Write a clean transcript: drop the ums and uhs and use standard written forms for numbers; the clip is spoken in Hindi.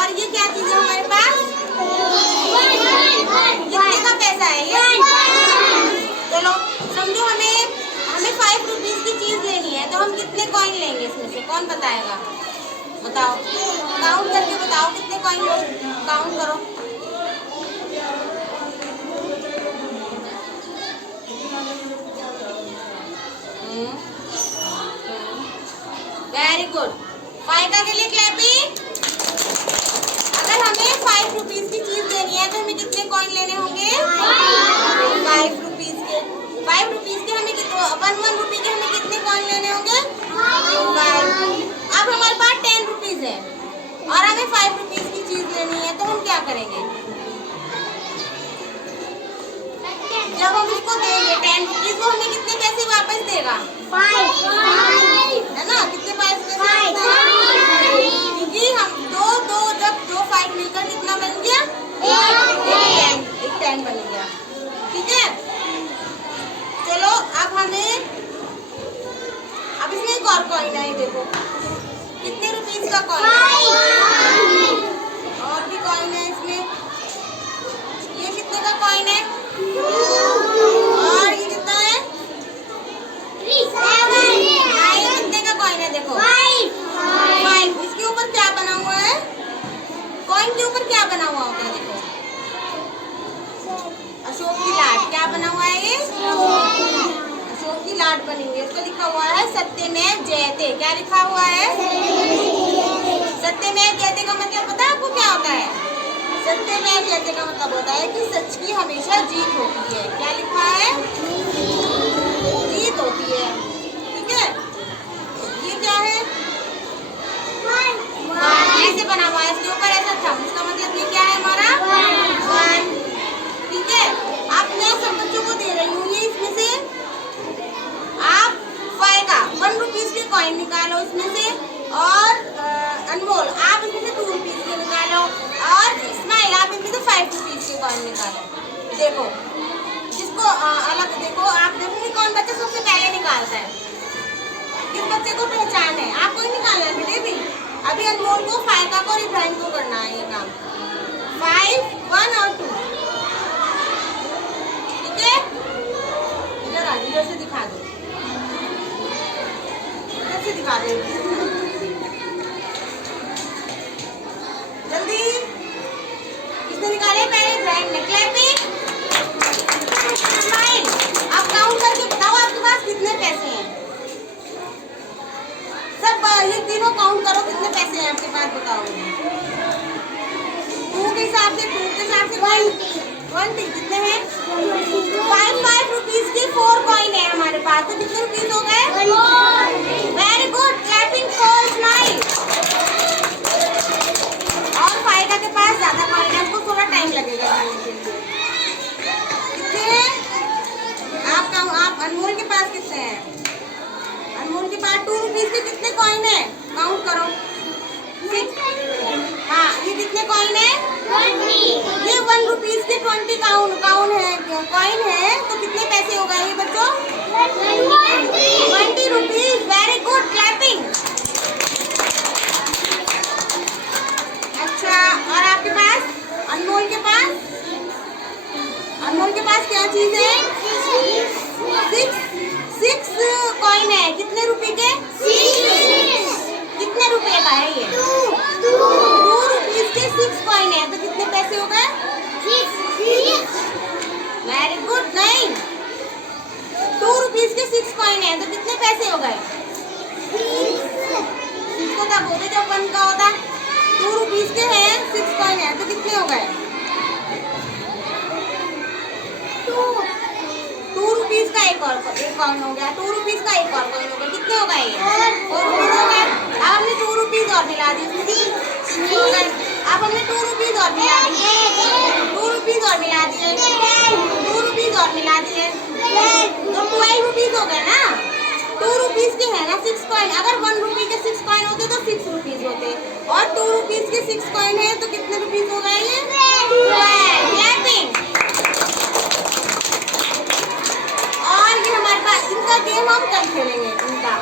और ये क्या चीज है हमारे पास? कितने का पैसा है ये? चलो समझो हमें 5 रुपीज की चीज लेनी है, तो हम कितने कॉइन लेंगे इसमें से? कौन बताएगा? बताओ, काउंट करके बताओ कितने कॉइन लो, काउंट करो। Very good. फाइका के लिए क्लैपिंग। अगर हमें 5 रुपीज की चीज लेनी है तो हमें कितने कॉइन लेने होंगे? 5 रुपीज के। 5 रुपीज के हमें कितने, 1 रुपी के हमें कितने कॉइन लेने होंगे? 5। अब हमारे पास 10 रुपीज है और हमें 5 रुपीज की चीज लेनी है, तो हम क्या करेंगे? जब हम उसको देंगे 10 रुपीज, वो हमें कितने पैसे वापस देगा? 5 है ना? कितने पैसे? 5। क्योंकि हम जब 2 5 मिलकर कितना बन गया? एक 10 बन गया। ठीक है, चलो अब इसमें एक और कॉइन है, देखो कितने रुपीज का कॉइन है? और भी कॉइन है इसमें। ये कितने का कॉइन है? और ये कितना है? 7। ये कितने का कॉइन है? देखो 5। इसके ऊपर क्या बना हुआ है? कॉइन के ऊपर क्या बना हुआ होता है? देखो अशोक की लाट। क्या बना हुआ है ये? अशोक की लाट बनी हुई है। इस पर लिखा हुआ है सत्यमेव जयते। क्या लिखा हुआ है? सत्यमेव जयते का मतलब पता है आपको क्या होता है? सत्यमेव जयते का मतलब होता है कि सच की हमेशा जीत होती है। क्या लिखा है? जीत होती है। ठीक है, ये क्या है? ऐसे बना हुआ है, इसके ऊपर ऐसा था, इसका मतलब ये क्या है हमारा? 1। ठीक है, अब मैं सब बच्चों को दे रही हूँ ये, इसमें से आप 1 रुपीज के कॉइन निकालो इसमें से, और अनमोल आप इसमें से 2 रुपीज के निकालो, और इस्माइल आप इसमें से 5 रुपीज के कॉइन निकालो। देखो जिसको अलग देखो, आप देखो कि कौन बच्चा सबसे पहले निकालता है, किस बच्चे को पहचान है। आपको ही निकालना है बेटे भी। अभी अनमोल को, फायदा को और इब्राहिम को करना है ये काम। 5 1 और 2। ठीक है, इधर से दिखा दो, इधर से दिखा दो जल्दी। किसने निकाले? पहले इब्राहिम ने। क्लैपिंग। स्माइल। अब काउंट करके बताओ आपके पास कितने पैसे हैं? सब ये तीनों काउंट करो कितने पैसे हैं आपके पास, बताओ। 2 के हिसाब से 20 कितने हैं? 5 रुपीज के 4 कॉइन है हमारे पास, तो कितने रुपीज हो गए? Very good. Clapping for smile. और फायदा के पास ज्यादा कॉइन है, उसको थोड़ा टाइम लगेगा करने के लिए। कितने? आप अनमोल के पास कितने हैं? अनमोल के पास 2 रुपीज के कितने कॉइन है? काउंट करो। 6। हाँ, ये कितने कॉइन है? 20। ये 1 रुपीज के 20 कॉइन है, तो कितने पैसे हो गए ये बच्चों? 20 रुपीज। Very good. क्लैपिंग। अच्छा, और आपके पास? अनमोल के पास क्या चीज है? 6 कॉइन है। कितने रुपए के? 6। कितने रुपए का है ये? 2 रुपीज के 6 कॉइन है, तो कितने पैसे हो गए? 6। Very good. नहीं, 2 रुपीज के 6 कॉइन है, तो कितने पैसे हो गए? 6 को तब बोलते जब 1 का होता। 2 रुपीज के हैं 6 कॉइन है, तो कितने हो गए? 2 रुपीज का एक कॉइन हो गया। 2 रुपीज का एक और कॉइन हो गया। कितने हो गए? 4 रुपीज हो गए। अब हमने 2 रुपीज और मिला दिए इसमें हो गए। अब हमने 2 रुपीज और मिला दिए, 2 रुपीज और मिला दिए, 2 रुपीज और मिला दिए, तो 12 रुपीज हो गए ना। 2 रुपीज के है ना 6 कॉइन। अगर 1 रुपी के 6 कॉइन होते तो 6 रुपीज होते, और 2 रुपीज के 6 कॉइन है, तो कितने रुपीज हो गए ये? 12। क्लैपिंग। और ये हमारे पास, इनका गेम हम कल खेलेंगे इनका।